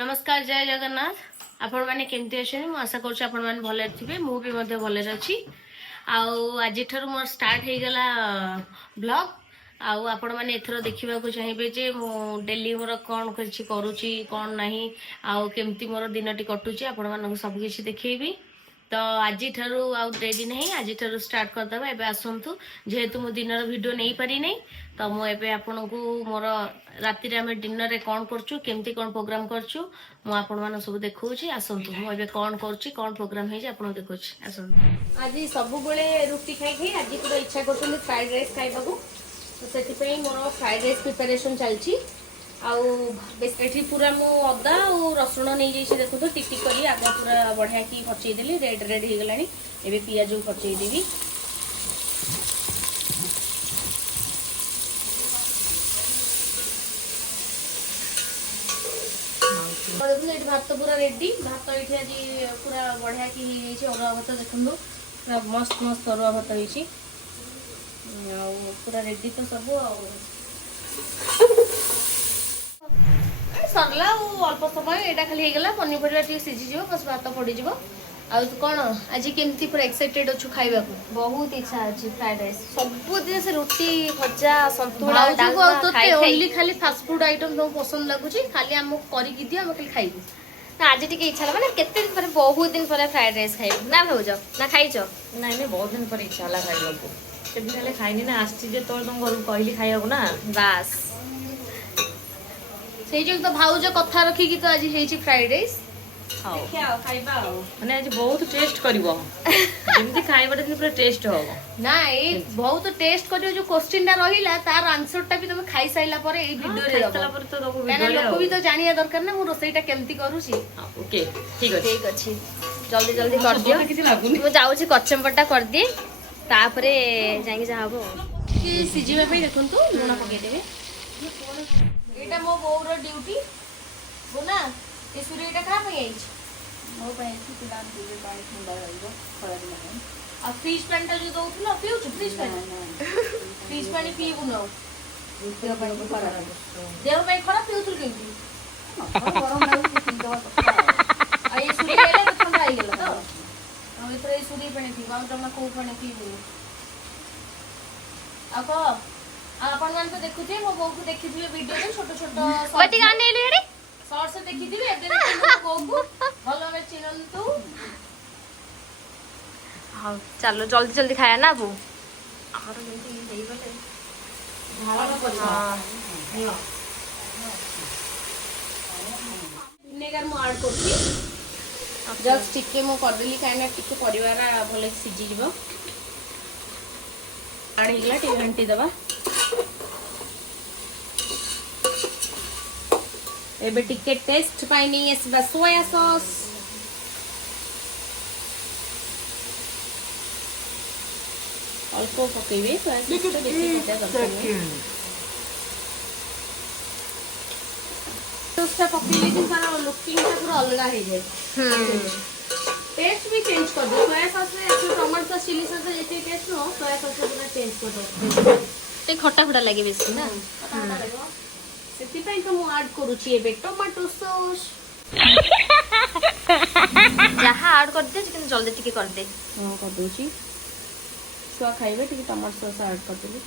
नमस्कार जय जगन्नाथ आपण मैंने केमती अच्छे आशा करुँच आपण मैंने भले थे मुझे भले अच्छी आज मोर स्टार्ट हो गला ब्लॉग आउ आपण मैंने एथर देखा चाहिए जे डेली मोर कौन किसी करुच्ची कौन नहीं आउ केमती मोर दिन टी कटुची आपण मानक सब किसी देखी तो आज डेरी नहीं आज स्टार्ट करदे एवं आसतु जेहेतु मो दिन वीडियो नहीं पारि नहीं तो मुझे आपण को मोर राति आम डिनर कौन करचु केमती कौन प्रोग्राम करचु मुझे सब देखी आसतु मुझे कौन करुच्ची कौन प्रोग्राम हो देखुची आसतु आज सब रुटी खाई आज पूरा इच्छा कर फ्राइड राइस खाइबा तो से मोर फ्राइड राइस प्रिपेरेसन चलती आउ पूरा मु अदा और रसुण नहीं जाइए देखो तो टिक टिक कर आगे पूरा बढ़िया की खचेदेली रेड रेड हो गला एवं पिज खचेदेवी भात पूरा रेडी भात ये आज पूरा बढ़िया की अरुआ भात देखो पूरा मस्त मस्त अरुआ भात हो पूरा रेडी तो सब सरला अल्प समय यहाँ खाली होगा पनीपरिया सीझीज बस भात पड़ीज आ कौन आज केमती पूरा एक्साइटेड अच्छु खाइबा बहुत इच्छा अच्छी फ्राइड राइस सबुदिन से रुटी भजा संतुला ओनली खाली फास्ट फूड आइटम सब पसंद लगुच खाली आम करके दियो हम खाली खाइबू ना आज टिके इच्छा माने केते दिन पर बहुत दिन पर फ्राइड राइस खाइबू ना भाउज ना खाइछ नहीं नहीं बहुत दिन पर इच्छा होला खाइबा से दिन हेले खाइनी ना आछि जे तोर तुम घर कहली खाइबा ना बस से जो तो भाउज कथा रखी तो आज हेची फ्राइड राइस देखिया खाइबा माने आज बहुत टेस्ट करबो जेमती खाइबा दिन पूरा टेस्ट हो ना ए बहुत टेस्ट करियो जो क्वेश्चन टा रहिला तार आंसर टा भी तुम खाई साइला पर ए वीडियो रे खाइला पर तो दबो वीडियो रे लोक भी तो जानिया दरकार ना मु रोसईटा केमती करूची ओके ठीक अछि जल्दी जल्दी कर दियो किछि लागुनी मु जाउची कचम्बरटा कर दी तापरे जाई जा हबो कि सिजिबा पे देखंतु लुणा पके देबे एटा मो बोर ड्यूटी बोना ए सूर्यटा कहा पे आइछ मो पे पिलान दिबे पानी ठंडा रहइबो खरा दिन आ फ्रीज पानी टा जो दउथु ना पिउछ फ्रीज पानी पीबु न देह पानी खराब देह पानी खराब पिउथु केमती गरम लागु पिंदवा तो आ ए सूर्य एले तो ठंडा आइ गेला तो हम इतरे सूर्य पानी पीबा हम जमा को पानी पीबु आप आपण मान तो देखुथे मो बो को देखिथिबे वीडियो रे छोट छोट बटी गाने ले रे शॉर्ट से देखिथिबे एबे देखिबो बो को भलो में चिनंतु हां चलो जल्दी जल्दी खाया ना बू आरो जल्दी देई बले भाला पर हां विनेगर मो ऐड करछि जस्ट टिके मो कर देली काइना टिके परिवार भले सिझी जिवो आड़ हिगला टिके घंटी दबा एबे टिके टेस्ट पाई नहीं आसबा सोया सॉस अल्प पकेबे सोया सॉस तो बेसी खटा दरकार उसका पकेले कि सारा लुकिंग ता पूरा अलग हो जाए टेस्ट भी चेंज कर दो सोया सॉस में ऐसे टमाटो सॉस चिली सॉस जैसे टेस्ट हो सोया सॉस पूरा चेंज कर दो ते खट्टा खट्टा लागे बेसी ना सेति पई तो मु ऐड करूची एबे टमाटो सॉस जहाँ ऐड कर दे लेकिन जल्दी टिके कर दे हां कर दोची छुआ खाइबे टिके टमाटो सॉस ऐड कर देबे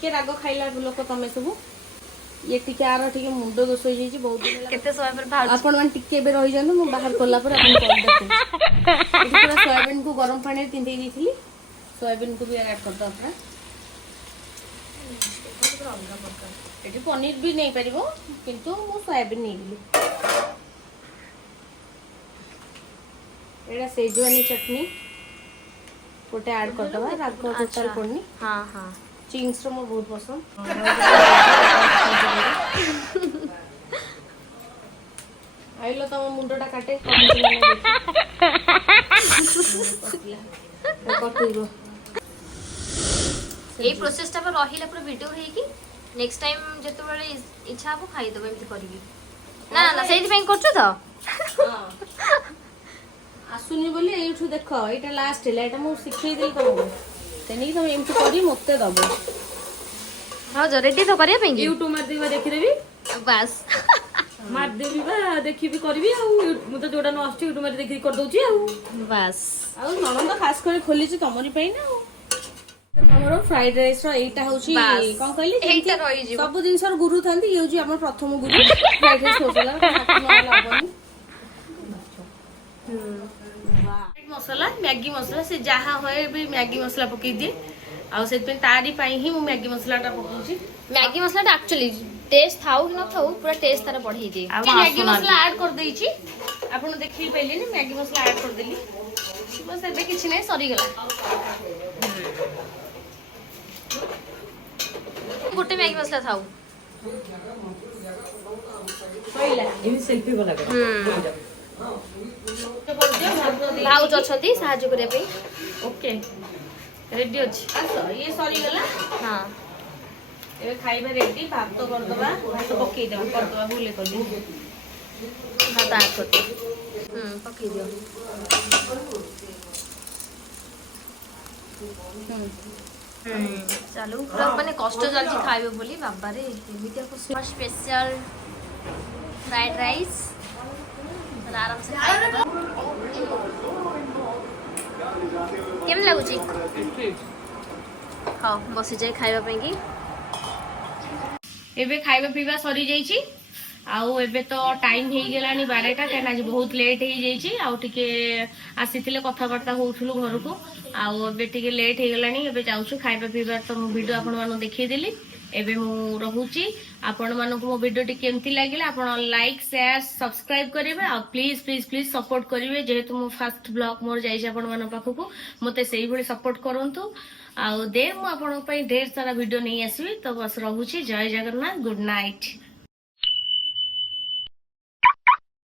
के रागो खाइला लोक तमे सब ये टिके आरो टिके मुंडो दोष हो जाई बहुत दिन केते समय पर भाउ आपण मन टिके बे रहि जानु मु बाहर कोला पर आपण कॉल देखते पूरा सोयाबीन को गरम पानी तिंदे दीथिली सोयाबीन को भी ऐड कर दो अपना एटी पनीर भी नहीं परिबो किंतु मु सोयाबीन नहीं दिली एडा सेजवानी चटनी कोटे ऐड कर दवा राग टोटल पड़नी हां हां चिंग्स रो मो बहुत पसंद आइलो तम मुंडोटा काटे कटिरो ए प्रोसेस टा पर रहिला पूरा वीडियो हे कि नेक्स्ट टाइम जतो बेले इच्छा हो खाई दबे एमती करबी ना ना सेति पे करछु तो हां आसुनी बोली एठु देखो एटा लास्ट है एटा मु सिखै देल तमको तेनी तुम एमती करी मते दबो हां जो रेडी तो करिया पे YouTube में देखि देबी ବାସ୍ ମାରିଦେବି ବା ଦେଖିବି କରିବି ଆଉ ମୁଁ ତ ଯୋଉଟା ନ ଆସୁଛି ୟୁଟ୍ୟୁବ ରେ ଦେଖିକି କରିଦଉଛି ଆଉ ବାସ୍ ଆଉ ନଣନ୍ଦ ଖାସ କରି ଖୋଲିଛି ତମରି ପାଇଁ ନା ଆଉ ଆମର ଫ୍ରାଇଡ ରାଇସ୍ ର ଏଇଟା ହଉଛି ବାସ୍। କଣ କହିଲି ଏଇଟା ରହିଯିବ। ସବୁ ଜିନିଷର ଗୁରୁ ଥାନ୍ତି ଇଏ ହଉଛି ଆମର ପ୍ରଥମ ଗୁରୁ ଫ୍ରାଇଡ ରାଇସ୍ ମସଲା ମସଲା ମ୍ୟାଗି ମସଲା ସେ ଯାହା ହୁଏ ବି ମ୍ୟାଗି ମସଲା ପକେଇ ଦିଏ ଆଉ ସେଥିପାଇଁ ତାରି ପାଇଁ ହିଁ ମୁଁ ମ୍ୟାଗି ମସଲାଟା ପକଉଛି ମ୍ୟାଗି ମସଲାଟା ଆକ୍ଚୁଆଲି ଟେଷ୍ଟ ଥାଉ କି ନଥାଉ ପୁରା ଟେଷ୍ଟ ତାର ବଢେଇ ଦିଏ। ଆଉ ମ୍ୟାଗି ମସଲା ଆଡ୍ କରିଦେଇଛି ଆପଣ ଦେଖି ପାରିଲେନି ମ୍ୟାଗି ମସଲା ଆଡ୍ କରିଦେଲି ବସ୍ ଏବେ କିଛି ନାହିଁ ସରିଗଲା ଗୋଟେ ମ୍ୟାଗି ମସଲା ଥାଉ। ଏମିତି ସେଲ୍ଫି ଗଲା ଭାଉଜ ଅଛନ୍ତି ସାହାଯ୍ୟ କରିବା ପାଇଁ। ଓକେ ରେଡି ଅଛି ଇଏ ସରିଗଲା ହଁ ଏବେ ଖାଇବା ରେଡି ଭାତ କରିଦବା ଭାତ ପକେଇଦବା କରିଦବା ଭୁଲ କରିଦି ଭାତ ଆଡ୍ କରିଦିଅ। ପକେଇ ଦିଅ। ଚାଲୁ ପୁରା ମାନେ କଷ୍ଟ ଚାଲିଛି ଖାଇବ ବୋଲି ବାବାରେ ଏମିତି ସ୍ପେଶାଲ ଫ୍ରାଏଡ ରାଇସ୍ ଆରାମସେ ଖାଇଦେବା। କେମିତି ଲାଗୁଛି? ହଉ ବସିଯାଏ ଖାଇବା ପାଇଁ କି। ଏବେ ଖାଇବା ପିଇବା ସରିଯାଇଛି ଆଉ ଏବେ ତ ଟାଇମ ହେଇଗଲାଣି 12ଟା କାହିଁକିନା ଆଜି ବହୁତ ଲେଟ୍ ହେଇଯାଇଛି ଆଉ ଟିକେ ଆସିଥିଲେ କଥାବାର୍ତ୍ତା ହଉଥିଲୁ ଘରକୁ ଆଉ ଏବେ ଟିକେ ଲେଟ୍ ହେଇଗଲାଣି ଏବେ ଯାଉଛୁ ଖାଇବା ପିଇବା ତ ମୁଁ ଭିଡ଼ିଓ ଆପଣମାନଙ୍କୁ ଦେଖେଇଦେଲି ଏବେ ମୁଁ ରହୁଛି ଆପଣମାନଙ୍କୁ ମୋ ଭିଡ଼ିଓଟି କେମିତି ଲାଗିଲା ଆପଣ ଲାଇକ୍ ସେୟାର ସବସ୍କ୍ରାଇବ କରିବେ ଆଉ ପ୍ଲିଜ ପ୍ଲିଜ ପ୍ଲିଜ ସପୋର୍ଟ କରିବେ ଯେହେତୁ ମୁଁ ଫାଷ୍ଟ ବ୍ଲଗ ମୋର ଯାଇଛି ଆପଣମାନଙ୍କ ପାଖକୁ ମୋତେ ସେଇଭଳି ସପୋର୍ଟ କରନ୍ତୁ ଆଉ ମୁଁ ଆପଣଙ୍କ ପାଇଁ ଢେର ସାରା ଭିଡ଼ିଓ ନେଇ ଆସିବି ତ ବସ୍ ରହୁଛି ଜୟ ଜଗନ୍ନାଥ ଗୁଡ୍ ନାଇଟ୍।